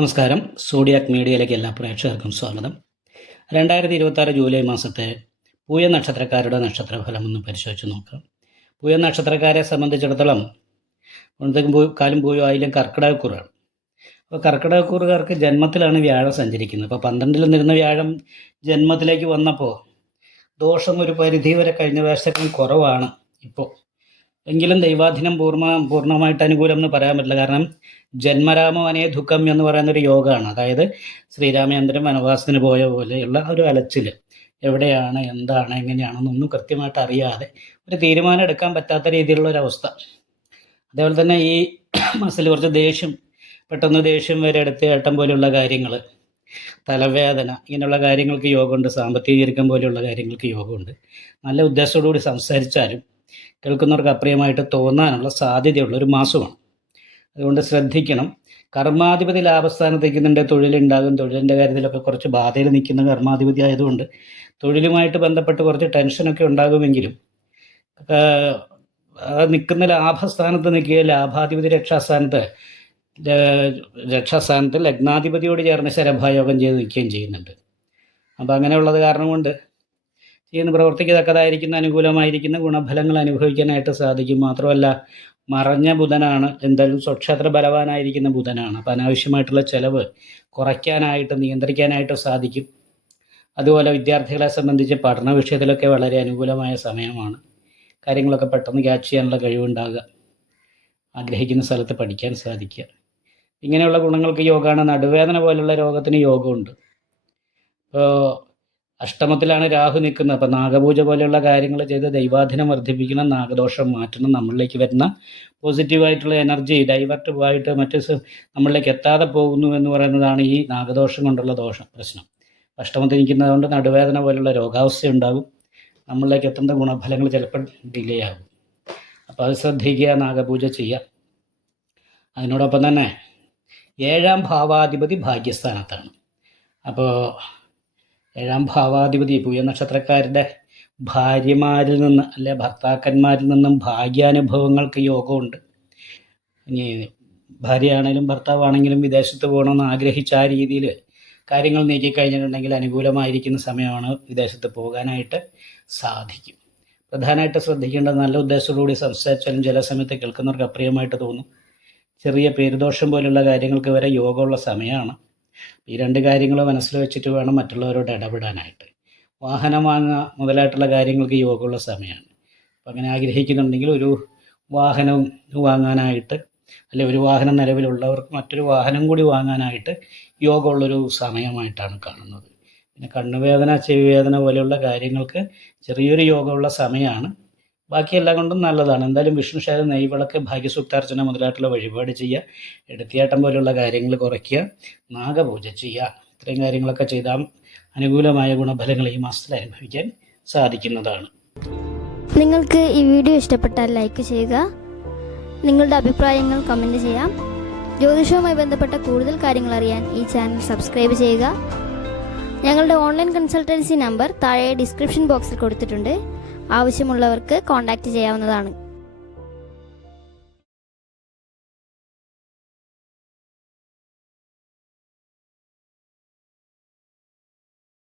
നമസ്കാരം. സോഡിയാക് മീഡിയയിലേക്ക് എല്ലാ പ്രേക്ഷകർക്കും സ്വാഗതം. 2026 ജൂലൈ മാസത്തെ പൂയ നക്ഷത്രക്കാരുടെ നക്ഷത്രഫലം ഒന്ന് പരിശോധിച്ച് നോക്കാം. പൂയ നക്ഷത്രക്കാരെ സംബന്ധിച്ചിടത്തോളം കാലും പൂയോ ആയാലും കർക്കിടകക്കൂറാണ്. അപ്പോൾ കർക്കിടകക്കൂറുകാർക്ക് ജന്മത്തിലാണ് വ്യാഴം സഞ്ചരിക്കുന്നത്. അപ്പോൾ 12-ൽ നിന്നിരുന്ന വ്യാഴം ജന്മത്തിലേക്ക് വന്നപ്പോൾ ദോഷം ഒരു പരിധി വരെ കഴിഞ്ഞ വർഷത്തിൽ കുറവാണ് ഇപ്പോൾ. എങ്കിലും ദൈവാധീനം പൂർണ്ണമായിട്ട് അനുകൂലം എന്ന് പറയാൻ പറ്റില്ല. കാരണം ജന്മരാമോ അനേ ദുഃഖം എന്ന് പറയുന്നൊരു യോഗമാണ്. അതായത് ശ്രീരാമചന്ദ്രൻ വനവാസത്തിന് പോയ പോലെയുള്ള ഒരു അലച്ചിൽ, എവിടെയാണ്, എന്താണ്, എങ്ങനെയാണെന്നൊന്നും കൃത്യമായിട്ട് അറിയാതെ ഒരു തീരുമാനം എടുക്കാൻ പറ്റാത്ത രീതിയിലുള്ള ഒരവസ്ഥ. അതേപോലെ തന്നെ ഈ മനസ്സിൽ കുറച്ച് പെട്ടെന്ന് ദേഷ്യം വരെ എടുത്തേട്ടം പോലെയുള്ള കാര്യങ്ങൾ, തലവേദന, ഇങ്ങനെയുള്ള കാര്യങ്ങൾക്ക് യോഗമുണ്ട്. സാമ്പത്തിക ഞെരുക്കം പോലെയുള്ള കാര്യങ്ങൾക്ക് യോഗമുണ്ട്. നല്ല ഉദ്ദേശത്തോടുകൂടി സംസാരിച്ചാലും കേൾക്കുന്നവർക്ക് അപ്രിയമായിട്ട് തോന്നാനുള്ള സാധ്യതയുള്ള ഒരു മാസമാണ്. അതുകൊണ്ട് ശ്രദ്ധിക്കണം. കർമാധിപതി ലാഭസ്ഥാനത്ത് നിൽക്കുന്നുണ്ട്, തൊഴിലുണ്ടാകും. തൊഴിലിൻ്റെ കാര്യത്തിലൊക്കെ കുറച്ച് ബാധയിൽ നിൽക്കുന്ന കർമാധിപതി ആയതുകൊണ്ട് തൊഴിലുമായിട്ട് ബന്ധപ്പെട്ട് കുറച്ച് ടെൻഷനൊക്കെ ഉണ്ടാകുമെങ്കിലും നിൽക്കുന്ന ലാഭസ്ഥാനത്ത് നിൽക്കുക, ലാഭാധിപതി രക്ഷാസ്ഥാനത്ത് ലഗ്നാധിപതിയോട് ചേർന്ന് ശരഭായോഗം ചെയ്ത് നിൽക്കുകയും ചെയ്യുന്നുണ്ട്. അപ്പോൾ അങ്ങനെയുള്ളത് കാരണം കൊണ്ട് ചെയ്യുന്ന പ്രവർത്തിക്കത്തക്കതായിരിക്കുന്ന അനുകൂലമായിരിക്കുന്ന ഗുണഫലങ്ങൾ അനുഭവിക്കാനായിട്ട് സാധിക്കും. മാത്രമല്ല മറഞ്ഞ ബുധനാണ്, എന്തായാലും സ്വക്ഷേത്ര ബലവാനായിരിക്കുന്ന ബുധനാണ്. അപ്പോൾ അനാവശ്യമായിട്ടുള്ള ചിലവ് കുറയ്ക്കാനായിട്ട് നിയന്ത്രിക്കാനായിട്ട് സാധിക്കും. അതുപോലെ വിദ്യാർത്ഥികളെ സംബന്ധിച്ച് പഠന വിഷയത്തിലൊക്കെ വളരെ അനുകൂലമായ സമയമാണ്. കാര്യങ്ങളൊക്കെ പെട്ടെന്ന് ക്യാച്ച് ചെയ്യാനുള്ള കഴിവുണ്ടാകുക, ആഗ്രഹിക്കുന്ന സ്ഥലത്ത് പഠിക്കാൻ സാധിക്കുക, ഇങ്ങനെയുള്ള ഗുണങ്ങൾക്ക് യോഗമാണ്. നടുവേദന പോലുള്ള രോഗത്തിന് യോഗമുണ്ട്. ഇപ്പോൾ അഷ്ടമത്തിലാണ് രാഹു നിൽക്കുന്നത്. അപ്പോൾ നാഗപൂജ പോലെയുള്ള കാര്യങ്ങൾ ചെയ്ത് ദൈവാധീനം വർദ്ധിപ്പിക്കണം, നാഗദോഷം മാറ്റണം, നമ്മളിലേക്ക് വരുന്ന പോസിറ്റീവായിട്ടുള്ള എനർജി ഡൈവേർട്ട് ആയിട്ട് നമ്മളിലേക്ക് എത്താതെ പോകുന്നു എന്ന് പറയുന്നതാണ് ഈ നാഗദോഷം കൊണ്ടുള്ള പ്രശ്നം. അഷ്ടമത്തിൽ നിൽക്കുന്നതുകൊണ്ട് നടുവേദന പോലുള്ള രോഗാവസ്ഥ ഉണ്ടാകും. നമ്മളിലേക്ക് എത്തേണ്ട ഗുണഫലങ്ങൾ ചിലപ്പോൾ ഡിലേ ആകും. അപ്പോൾ അത് ശ്രദ്ധിക്കുക, നാഗപൂജ ചെയ്യുക. അതിനോടൊപ്പം തന്നെ 7ാം ഭാവാധിപതി ഭാഗ്യസ്ഥാനത്താണ്. അപ്പോൾ 7ാം ഭാവാധിപതി പൂയ നക്ഷത്രക്കാരുടെ ഭാര്യമാരിൽ നിന്ന് അല്ലെ ഭർത്താക്കന്മാരിൽ നിന്നും ഭാഗ്യാനുഭവങ്ങൾക്ക് യോഗമുണ്ട്. ഇനി ഭാര്യയാണെങ്കിലും ഭർത്താവാണെങ്കിലും വിദേശത്ത് പോകണമെന്ന് ആഗ്രഹിച്ച ആ രീതിയിൽ കാര്യങ്ങൾ നീക്കിക്കഴിഞ്ഞിട്ടുണ്ടെങ്കിൽ അനുകൂലമായിരിക്കുന്ന സമയമാണ്. വിദേശത്ത് പോകാനായിട്ട് സാധിക്കും. പ്രധാനമായിട്ട് ശ്രദ്ധിക്കേണ്ടത്, നല്ല ഉദ്ദേശത്തോടുകൂടി സംസാരിച്ചാലും ചില സമയത്ത് കേൾക്കുന്നവർക്ക് അപ്രിയമായിട്ട് തോന്നും. ചെറിയ പേരുദോഷം പോലുള്ള കാര്യങ്ങൾക്ക് വരെ യോഗമുള്ള സമയമാണ്. ഈ 2 കാര്യങ്ങൾ മനസ്സിൽ വെച്ചിട്ട് വേണം മറ്റുള്ളവരോട് ഇടപെടാനായിട്ട്. വാഹനം വാങ്ങുക മുതലായിട്ടുള്ള കാര്യങ്ങൾക്ക് യോഗമുള്ള സമയമാണ്. അപ്പം അങ്ങനെ ആഗ്രഹിക്കുന്നുണ്ടെങ്കിൽ ഒരു വാഹനം വാങ്ങാനായിട്ട്, അല്ലെ ഒരു വാഹനം നിലവിലുള്ളവർക്ക് മറ്റൊരു വാഹനം കൂടി വാങ്ങാനായിട്ട് യോഗമുള്ളൊരു സമയമായിട്ടാണ് കാണുന്നത്. പിന്നെ കണ്ണുവേദന, ചെവിവേദന പോലെയുള്ള കാര്യങ്ങൾക്ക് ചെറിയൊരു യോഗമുള്ള സമയമാണ്. ബാക്കിയെല്ലാം കൊണ്ടും നല്ലതാണ്. എന്തായാലും വിഷ്ണുശാല, നെയ്വിളക്ക്, ഭാഗ്യസൂക്താർച്ചന മുതലായിട്ടുള്ള വഴിപാട് ചെയ്യുക, എടുത്തിയാട്ടം പോലെയുള്ള കാര്യങ്ങൾ കുറയ്ക്കുക, നാഗപൂജ ചെയ്യുക. ഇത്രയും കാര്യങ്ങളൊക്കെ ചെയ്താൽ അനുകൂലമായ ഗുണഫലങ്ങൾ ഈ മാസത്തിൽ അനുഭവിക്കാൻ സാധിക്കുന്നതാണ്. നിങ്ങൾക്ക് ഈ വീഡിയോ ഇഷ്ടപ്പെട്ടാൽ ലൈക്ക് ചെയ്യുക, നിങ്ങളുടെ അഭിപ്രായങ്ങൾ കമൻറ്റ് ചെയ്യാം. ജ്യോതിഷവുമായി ബന്ധപ്പെട്ട കൂടുതൽ കാര്യങ്ങൾ അറിയാൻ ഈ ചാനൽ സബ്സ്ക്രൈബ് ചെയ്യുക. ഞങ്ങളുടെ ഓൺലൈൻ കൺസൾട്ടൻസി നമ്പർ താഴെ ഡിസ്ക്രിപ്ഷൻ ബോക്സിൽ കൊടുത്തിട്ടുണ്ട്. ആവശ്യമുള്ളവർക്ക് കോൺടാക്റ്റ് ചെയ്യാവുന്നതാണ്.